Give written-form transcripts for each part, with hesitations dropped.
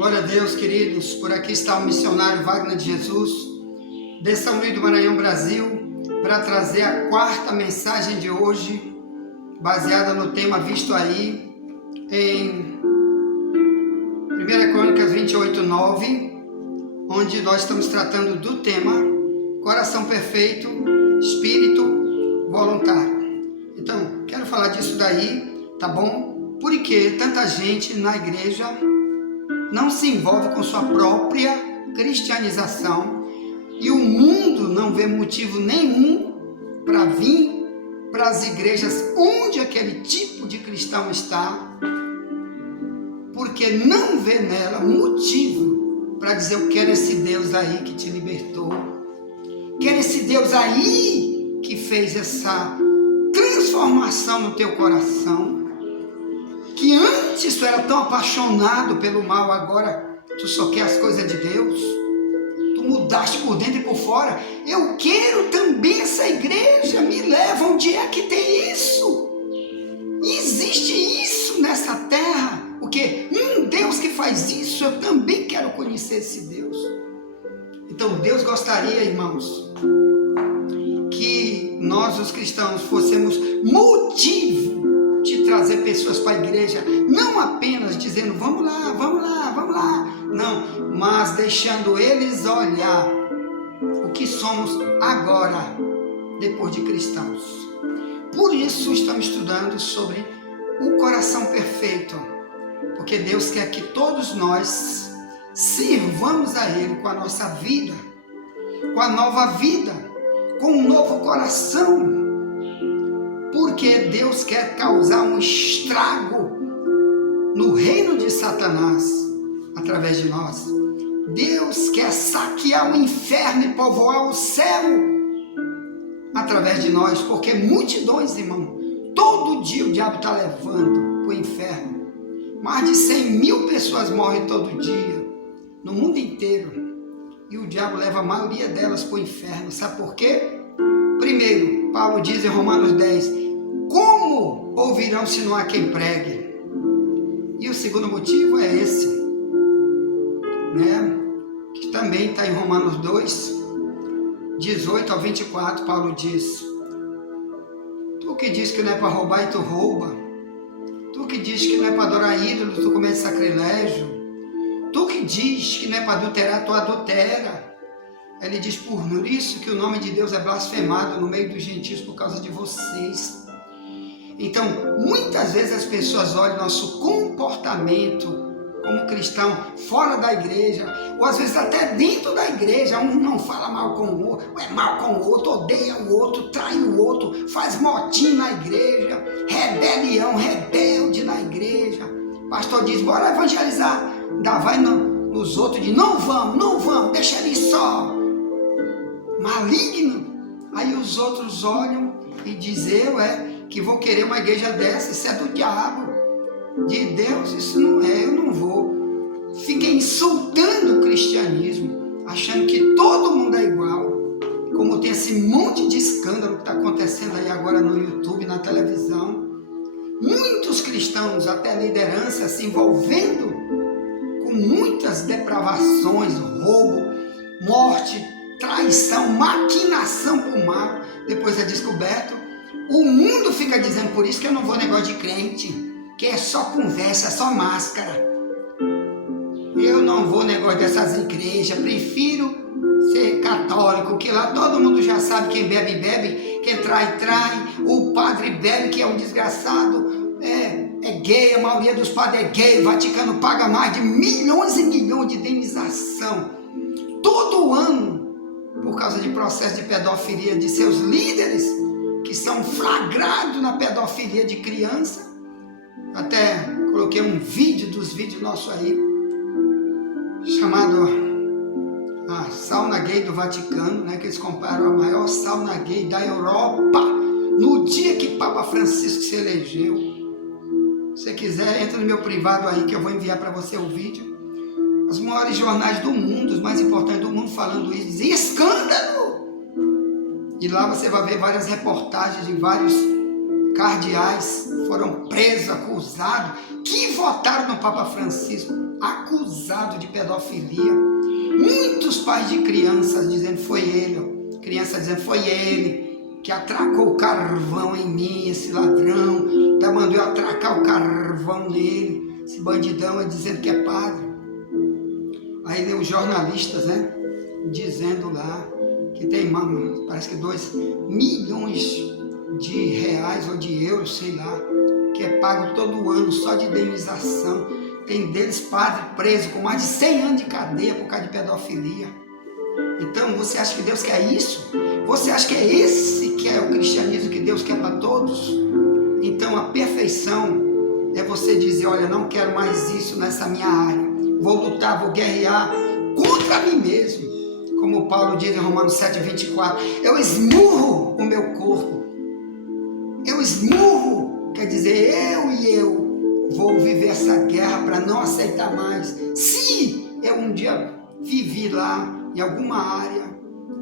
Glória a Deus, queridos. Por aqui está o missionário Wagner de Jesus, de São Luís do Maranhão, Brasil, para trazer a quarta mensagem de hoje, baseada no tema visto aí em 1 Crônicas 28:9, onde nós estamos tratando do tema coração perfeito, espírito voluntário. Então, quero falar disso daí, tá bom? Porque tanta gente na igreja não se envolve com sua própria cristianização e o mundo não vê motivo nenhum para vir para as igrejas onde aquele tipo de cristão está, porque não vê nela motivo para dizer: eu quero esse Deus aí que te libertou, quero esse Deus aí que fez essa transformação no teu coração, que antes tu era tão apaixonado pelo mal, agora tu só quer as coisas de Deus, tu mudaste por dentro e por fora. Eu quero também essa igreja, me leva, onde é que tem isso? Existe isso nessa terra? Porque Deus que faz isso, eu também quero conhecer esse Deus. Então Deus gostaria, irmãos, que nós os cristãos fossemos motivo de trazer pessoas para a igreja, não apenas dizendo vamos lá, vamos lá, vamos lá, não, mas deixando eles olhar o que somos agora, depois de cristãos. Por isso estamos estudando sobre o coração perfeito, porque Deus quer que todos nós sirvamos a Ele com a nossa vida, com a nova vida, com um novo coração, porque Deus quer causar um estrago no reino de Satanás através de nós. Deus quer saquear o inferno e povoar o céu através de nós, porque multidões, irmão, todo dia o diabo está levando para o inferno. Mais de 100.000 pessoas morrem todo dia no mundo inteiro, e o diabo leva a maioria delas para o inferno. Sabe por quê? Primeiro, Paulo diz em Romanos 10, como ouvirão se não há quem pregue? E o segundo motivo é esse, né? Que também está em Romanos 2, 18 ao 24, Paulo diz: tu que diz que não é para roubar e tu rouba, tu que diz que não é para adorar ídolos, tu comete sacrilégio, tu que diz que não é para adulterar, tu adultera. Ele diz: por isso que o nome de Deus é blasfemado no meio dos gentios por causa de vocês. Então, muitas vezes as pessoas olham nosso comportamento como cristão fora da igreja, ou às vezes até dentro da igreja. Um não fala mal com o outro, é mal com o outro, odeia o outro, trai o outro, faz motim na igreja, rebelião, rebelde na igreja. O pastor diz: bora evangelizar, vai nos outros, diz: não vamos, deixa ele só, maligno. Aí os outros olham e dizem: que vou querer uma igreja dessa, isso é do diabo. De Deus isso não é, eu não vou. Fiquem insultando o cristianismo, achando que todo mundo é igual. Como tem esse monte de escândalo que está acontecendo aí agora no YouTube, na televisão. Muitos cristãos, até liderança, se envolvendo com muitas depravações, roubo, morte, traição, maquinação para o mal. Depois é descoberto. O mundo fica dizendo: por isso que eu não vou negócio de crente, que é só conversa, é só máscara. Eu não vou negócio dessas igrejas, prefiro ser católico, que lá todo mundo já sabe, quem bebe, bebe, quem trai, trai, o padre bebe, que é um desgraçado, é gay, a maioria dos padres é gay, o Vaticano paga mais de milhões e milhões de indenização todo ano, por causa de processo de pedofilia de seus líderes, que são flagrados na pedofilia de criança. Até coloquei um vídeo dos vídeos nossos aí, chamado a sauna gay do Vaticano, né, que eles comparam a maior sauna gay da Europa, no dia que Papa Francisco se elegeu. Se você quiser, entra no meu privado aí, que eu vou enviar para você o vídeo. Os maiores jornais do mundo, os mais importantes do mundo, falando isso, dizem: escândalo! E lá você vai ver várias reportagens de vários cardeais foram presos, acusados, que votaram no Papa Francisco, acusado de pedofilia. Muitos pais de crianças dizendo foi ele, criança dizendo foi ele que atracou o carvão em mim, esse ladrão, ainda mandou eu atracar o carvão nele, esse bandidão, dizendo que é padre. Aí os jornalistas, né, dizendo lá que tem, parece que 2 milhões de reais ou de euros, sei lá, que é pago todo ano só de indenização. Tem deles padre preso com mais de 100 anos de cadeia por causa de pedofilia. Então, você acha que Deus quer isso? Você acha que é esse que é o cristianismo que Deus quer para todos? Então, a perfeição é você dizer, olha, não quero mais isso nessa minha área. Vou lutar, vou guerrear contra mim mesmo. Como Paulo diz em Romanos 7:24, eu esmurro o meu corpo. Eu esmurro, quer dizer, eu vou viver essa guerra para não aceitar mais. Se eu um dia vivi lá em alguma área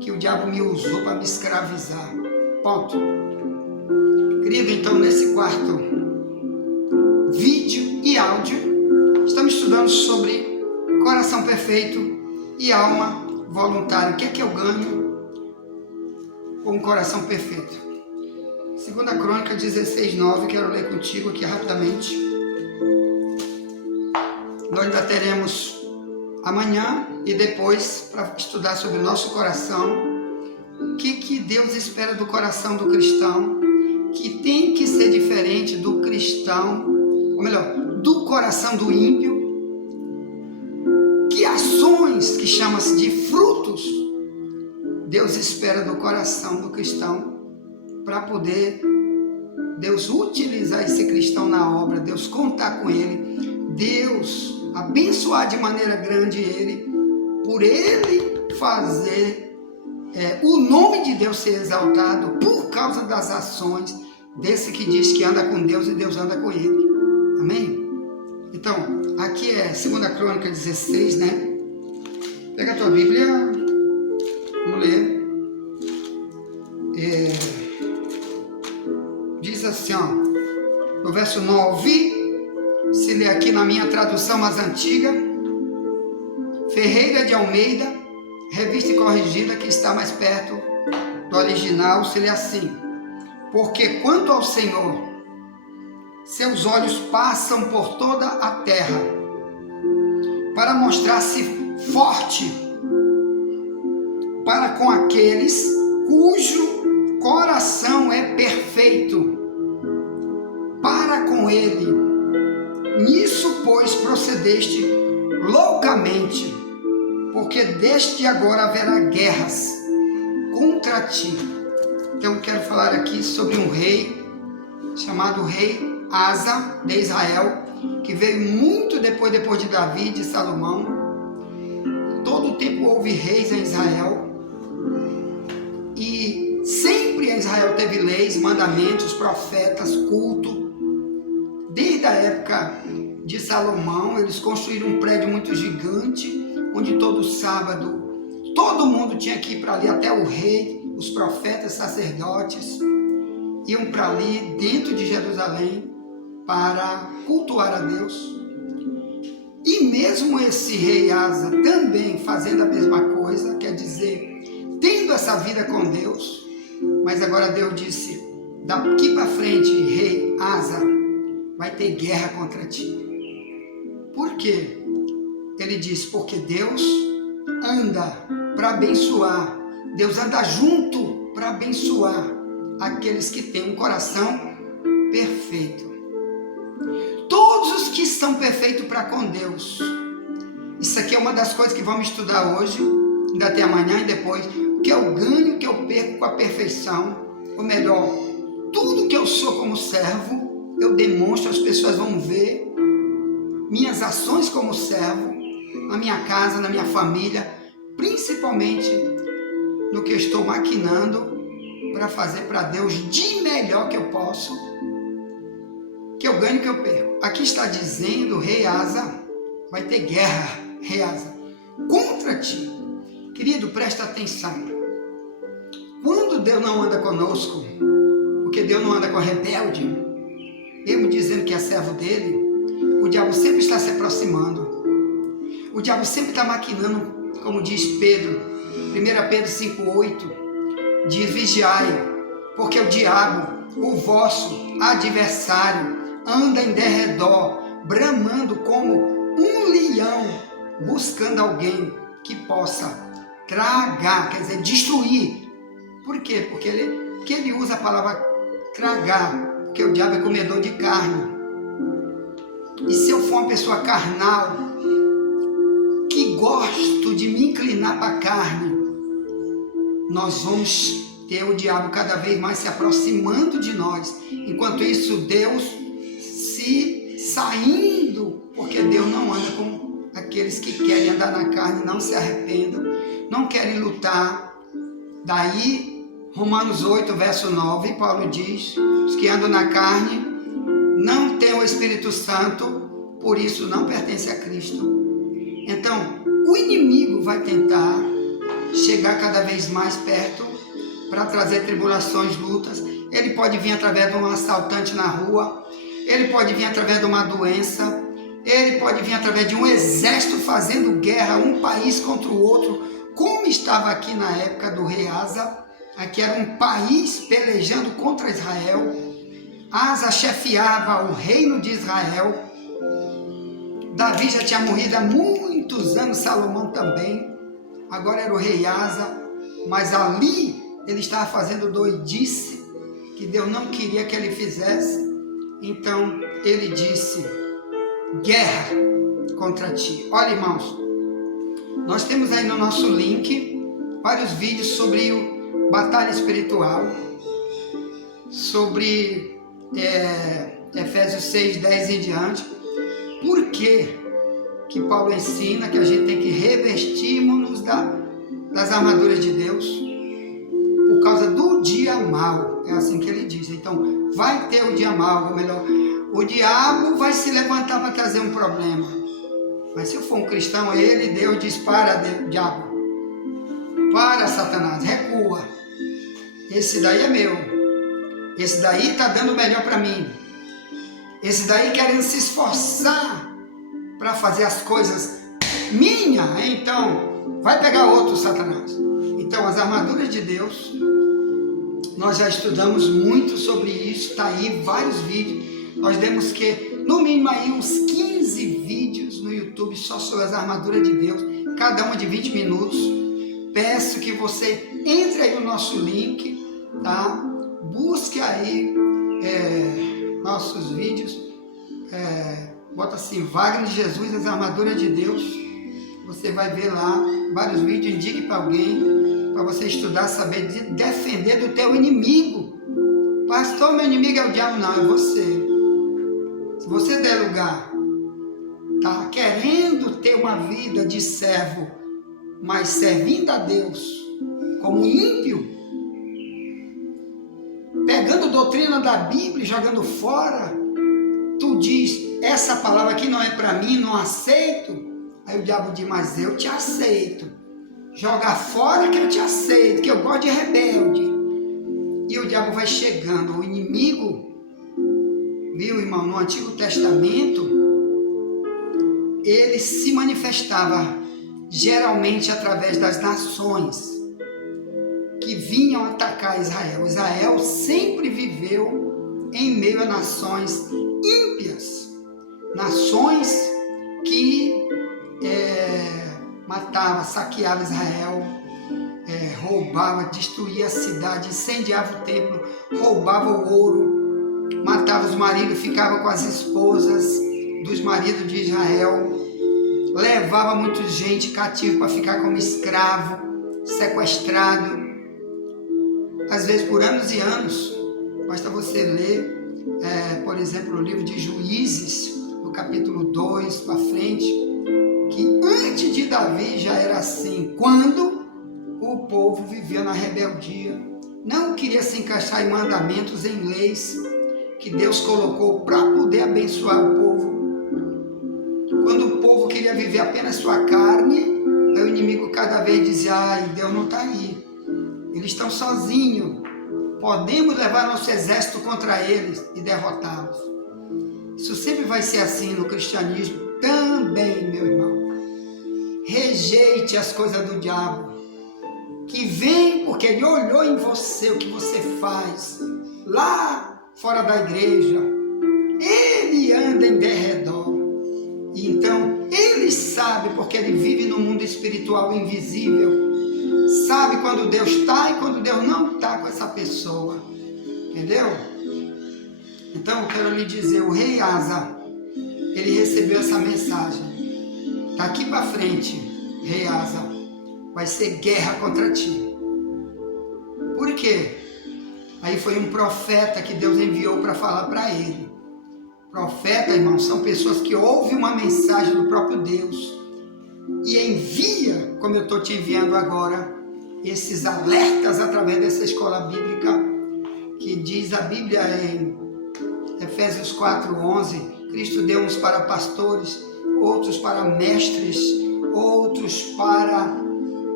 que o diabo me usou para me escravizar. Ponto. Querido, então nesse quarto vídeo e áudio, estamos estudando sobre coração perfeito e alma voluntária. O que é que eu ganho com um coração perfeito? 2 Crônica 16:9, quero ler contigo aqui rapidamente. Nós ainda teremos amanhã e depois para estudar sobre o nosso coração. O que Deus espera do coração do cristão, que tem que ser diferente do cristão, ou melhor, do coração do ímpio. Que ações que chama-se de frutos Deus espera do coração do cristão para poder Deus utilizar esse cristão na obra, Deus contar com ele, Deus abençoar de maneira grande ele, por ele fazer o nome de Deus ser exaltado por causa das ações desse que diz que anda com Deus e Deus anda com ele. Amém? Então, aqui é 2 Crônica 16, né? Pega a tua Bíblia, vamos ler. Diz assim, ó, no verso 9, se lê aqui na minha tradução mais antiga, Ferreira de Almeida, revista e corrigida, que está mais perto do original, se lê assim: porque quanto ao Senhor, seus olhos passam por toda a terra, para mostrar-se forte para com aqueles cujo coração é perfeito, para com ele. Nisso, pois, procedeste loucamente, porque desde agora haverá guerras contra ti. Então, eu quero falar aqui sobre um rei, chamado rei Asa, de Israel, que veio muito depois de Davi e de Salomão. Todo o tempo houve reis em Israel, e sempre em Israel teve leis, mandamentos, profetas, culto. Desde a época de Salomão, eles construíram um prédio muito gigante, onde todo sábado todo mundo tinha que ir para ali, até o rei, os profetas, sacerdotes, iam para ali dentro de Jerusalém para cultuar a Deus. E mesmo esse rei Asa também fazendo a mesma coisa, quer dizer, tendo essa vida com Deus, mas agora Deus disse, daqui para frente, rei Asa, vai ter guerra contra ti. Por quê? Ele diz, porque Deus anda para abençoar, Deus anda junto para abençoar aqueles que têm um coração perfeito. Todos os que são perfeitos para com Deus. Isso aqui é uma das coisas que vamos estudar hoje, ainda até amanhã e depois. O que eu ganho, que eu perco com a perfeição. Ou melhor, tudo que eu sou como servo, eu demonstro, as pessoas vão ver minhas ações como servo, na minha casa, na minha família, principalmente no que eu estou maquinando para fazer para Deus de melhor que eu posso, que eu ganho, que eu perco. Aqui está dizendo, rei Asa, vai ter guerra, rei Asa, contra ti. Querido, presta atenção. Quando Deus não anda conosco, porque Deus não anda com rebelde, mesmo dizendo que é servo dele, diabo sempre está se aproximando. O diabo sempre está maquinando, como diz Pedro, 1 Pedro 5,8, diz: vigiai, porque o diabo, o vosso adversário, anda em derredor, bramando como um leão, buscando alguém que possa tragar, quer dizer, destruir. Por quê? Porque ele usa a palavra tragar, porque o diabo é comedor de carne. E se eu for uma pessoa carnal, que gosto de me inclinar para a carne, nós vamos ter o diabo cada vez mais se aproximando de nós. Enquanto isso, Deus se saindo, porque Deus não anda com aqueles que querem andar na carne, não se arrependam, não querem lutar. Daí, Romanos 8, verso 9, Paulo diz: os que andam na carne não têm o Espírito Santo, por isso não pertencem a Cristo. Então, o inimigo vai tentar chegar cada vez mais perto para trazer tribulações, lutas. Ele pode vir através de um assaltante na rua, ele pode vir através de uma doença, ele pode vir através de um exército fazendo guerra, um país contra o outro, como estava aqui na época do rei Asa. Aqui era um país pelejando contra Israel. Asa chefiava o reino de Israel. Davi já tinha morrido há muitos anos, Salomão também. Agora era o rei Asa, mas ali ele estava fazendo doidice, que Deus não queria que ele fizesse. Então ele disse: guerra contra ti. Olha, irmãos, nós temos aí no nosso link vários vídeos sobre batalha espiritual, sobre Efésios 6, 10 em diante. Por que Paulo ensina que a gente tem que revestirmos-nos das armaduras de Deus? Por causa do dia mau, é assim que ele diz. Então, vai ter o dia mau, ou melhor, o diabo vai se levantar para trazer um problema. Mas se eu for um cristão, Deus diz: para, diabo, para, Satanás, recua. Esse daí é meu. Esse daí está dando o melhor para mim. Esse daí querendo se esforçar para fazer as coisas minha. Então, vai pegar outro, Satanás. Então, as armaduras de Deus, nós já estudamos muito sobre isso. Está aí vários vídeos. Nós temos que, no mínimo, aí uns 15 vídeos no YouTube só sobre as armaduras de Deus, cada uma de 20 minutos. Peço que você entre aí no nosso link, tá? Busque aí nossos vídeos, bota assim: Wagner Jesus, as armaduras de Deus. Você vai ver lá vários vídeos. Indique para alguém, para você estudar, saber de defender do teu inimigo. Pastor, meu inimigo é o diabo. Não, é você. Se você der lugar, tá querendo ter uma vida de servo, mas servindo a Deus como ímpio, pegando doutrina da Bíblia e jogando fora, tu diz: essa palavra aqui não é para mim, não aceito. Aí o diabo diz: mas eu te aceito. Joga fora que eu te aceito, que eu gosto de rebelde. E o diabo vai chegando. O inimigo, viu, irmão, no Antigo Testamento, ele se manifestava geralmente através das nações que vinham atacar Israel. Israel sempre viveu em meio a nações ímpias, nações que matava, saqueava Israel, roubava, destruía a cidade, incendiava o templo, roubava o ouro, matava os maridos, ficava com as esposas dos maridos de Israel, levava muita gente cativa para ficar como escravo, sequestrado, às vezes por anos e anos. Basta você ler, por exemplo, o livro de Juízes, no capítulo 2 para frente, que antes de Davi já era assim, quando o povo vivia na rebeldia, não queria se encaixar em mandamentos, em leis que Deus colocou para poder abençoar o povo. Quando o povo queria viver apenas sua carne, o inimigo cada vez dizia: ai, Deus não está aí, eles estão sozinhos, podemos levar nosso exército contra eles e derrotá-los. Isso sempre vai ser assim no cristianismo também, meu irmão. Rejeite as coisas do diabo, que vem porque ele olhou em você o que você faz lá fora da igreja. Ele anda em derredor. E então, ele sabe, porque ele vive no mundo espiritual invisível, sabe quando Deus está e quando Deus não está com essa pessoa. Entendeu? Então, eu quero lhe dizer, o rei Asa, ele recebeu essa mensagem. Daqui para frente, rei Asa, vai ser guerra contra ti. Por quê? Aí foi um profeta que Deus enviou para falar para ele. Profeta, irmão, são pessoas que ouvem uma mensagem do próprio Deus e envia, como eu estou te enviando agora, esses alertas através dessa escola bíblica, que diz a Bíblia em Efésios 4:11, Cristo deu uns para pastores, outros para mestres, outros para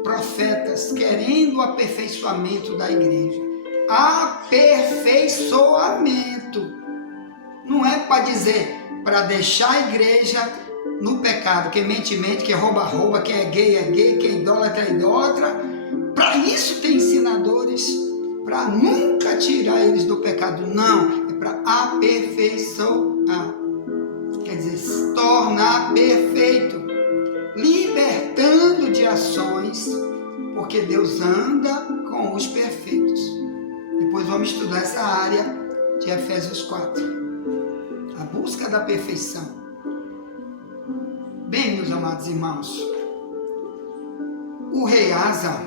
profetas, querendo o aperfeiçoamento da igreja. Aperfeiçoamento. Não é para dizer, para deixar a igreja no pecado. Quem mente, mente, quem rouba, rouba, quem é gay, quem é idólatra, é idólatra. Para isso tem ensinadores, para nunca tirar eles do pecado. Não, é para aperfeiçoar. Quer dizer, se tornar perfeito, libertando de ações, porque Deus anda com os perfeitos. Depois vamos estudar essa área de Efésios 4. A busca da perfeição. Bem, meus amados irmãos, o rei Asa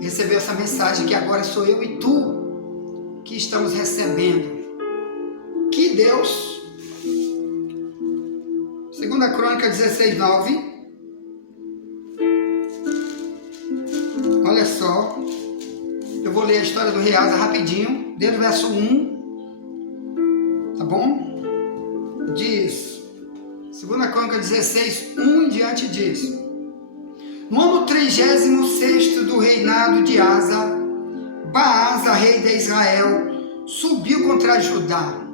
recebeu essa mensagem que agora sou eu e tu que estamos recebendo. Que Deus, 2 Crônica 16:9, olha só, eu vou ler a história do rei Asa rapidinho, desde o verso 1, tá bom? Diz, 2 Crônica 16:1 em diante diz: no ano 36º do reinado de Asa, Baasa, rei de Israel, subiu contra Judá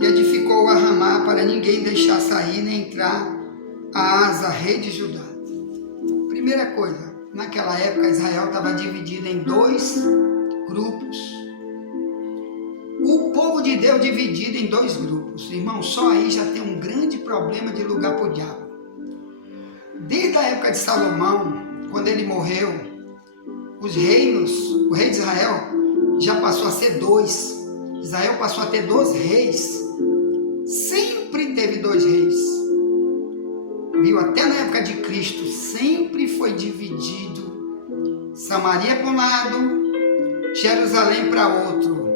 e edificou a Ramá para ninguém deixar sair nem entrar a Asa, rei de Judá. Primeira coisa, naquela época Israel estava dividido em dois grupos. O povo de Deus dividido em dois grupos. Irmão, só aí já tem um grande problema de lugar para o diabo. Desde a época de Salomão, quando ele morreu, os reinos, o rei de Israel já passou a ser dois. Israel passou a ter 2 reis. Sempre teve 2 reis. Viu? Até na época de Cristo, sempre foi dividido. Samaria para um lado, Jerusalém para outro.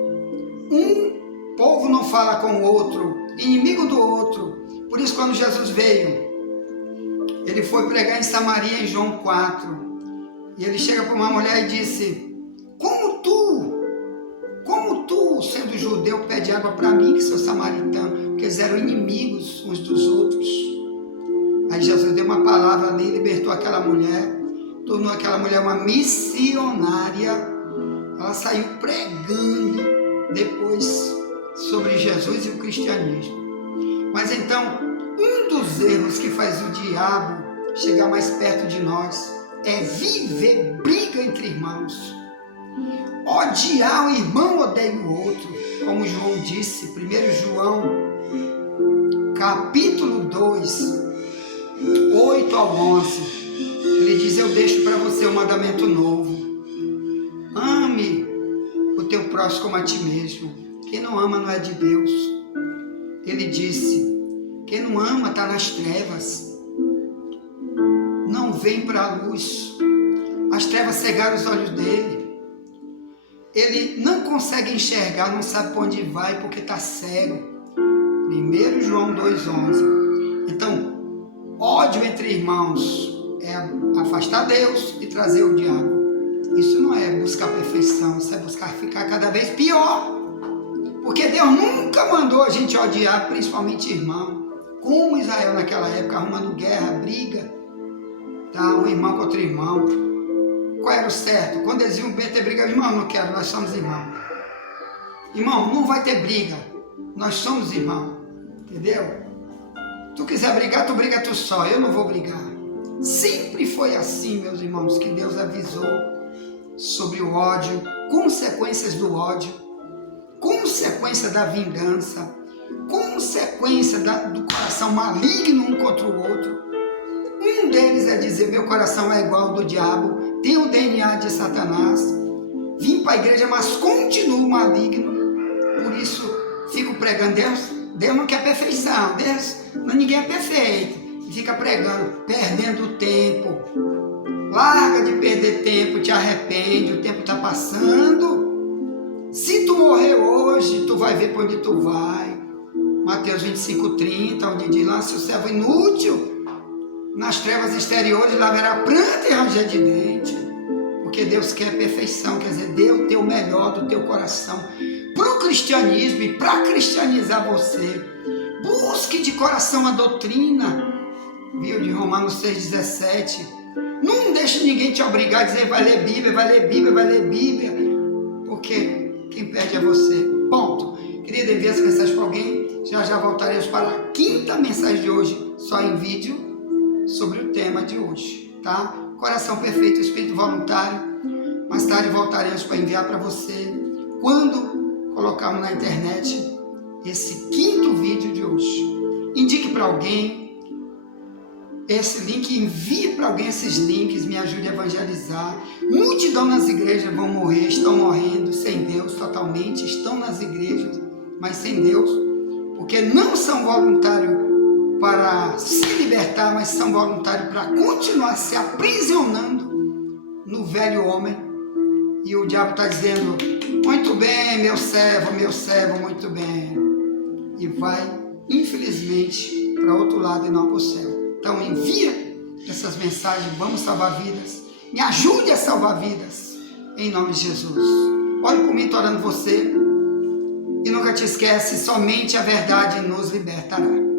Um povo não fala com o outro, inimigo do outro. Por isso, quando Jesus veio, ele foi pregar em Samaria em João 4. E ele chega para uma mulher e disse: como tu, sendo judeu, pede água para mim, que sou samaritano? Porque eles eram inimigos uns dos outros. Aí Jesus deu uma palavra ali, libertou aquela mulher, tornou aquela mulher uma missionária. Ela saiu pregando depois sobre Jesus e o cristianismo. Mas então, um dos erros que faz o diabo chegar mais perto de nós é viver briga entre irmãos. Odiar o irmão, odeia o outro. Como João disse, 1 João, capítulo 2, 8 ao 11. Ele diz: eu deixo para você um mandamento novo. Ame o teu próximo como a ti mesmo. Quem não ama não é de Deus. Ele disse: quem não ama está nas trevas, não vem para a luz. As trevas cegaram os olhos dele. Ele não consegue enxergar, não sabe para onde vai porque está cego. 1 João 2,11. Então, ódio entre irmãos é afastar Deus e trazer o diabo. Isso não é buscar perfeição, isso é buscar ficar cada vez pior. Porque Deus nunca mandou a gente odiar, principalmente irmão. Como Israel naquela época, arrumando guerra, briga, tá? Um irmão contra irmão. Qual era o certo? Quando eles iam ter briga, irmão, não quero, nós somos irmãos. Irmão, não vai ter briga, nós somos irmãos. Entendeu? Tu quiser brigar, tu briga tu só, eu não vou brigar. Sempre foi assim, meus irmãos, que Deus avisou sobre o ódio, consequências do ódio, consequência da vingança, consequência do coração maligno um contra o outro. Um deles é dizer, meu coração é igual ao do diabo, tem o DNA de Satanás, vim para a igreja, mas continuo maligno, por isso fico pregando, Deus não quer perfeição, ninguém é perfeito, e fica pregando, perdendo tempo. Larga de perder tempo, te arrepende, o tempo está passando. Se tu morrer hoje, tu vai ver para onde tu vai. Mateus 25:30, onde diz, lance o servo inútil nas trevas exteriores, lá haverá pranto e ranger de dente. Porque Deus quer perfeição, quer dizer, dê o teu melhor do teu coração para o cristianismo e para cristianizar você. Busque de coração a doutrina, viu, de Romanos 6,17. Não deixe ninguém te obrigar a dizer vai ler Bíblia, vai ler Bíblia, vai ler Bíblia, porque quem perde é você. Ponto. Queria enviar essa mensagem para alguém. Já voltaremos para a quinta mensagem de hoje, só em vídeo, sobre o tema de hoje, tá? Coração perfeito, espírito voluntário. Mais tarde voltaremos para enviar para você, quando colocarmos na internet esse quinto vídeo de hoje. Indique para alguém esse link, envie para alguém esses links, me ajude a evangelizar. Multidão nas igrejas vão morrer, estão morrendo sem Deus totalmente, estão nas igrejas, mas sem Deus, porque não são voluntários para se libertar, mas são voluntários para continuar se aprisionando no velho homem. E o diabo está dizendo, muito bem, meu servo, muito bem. E vai, infelizmente, para outro lado e não para o céu. Então envia essas mensagens, vamos salvar vidas. Me ajude a salvar vidas, em nome de Jesus. Ore por mim, estou orando você. E nunca te esquece, somente a verdade nos libertará.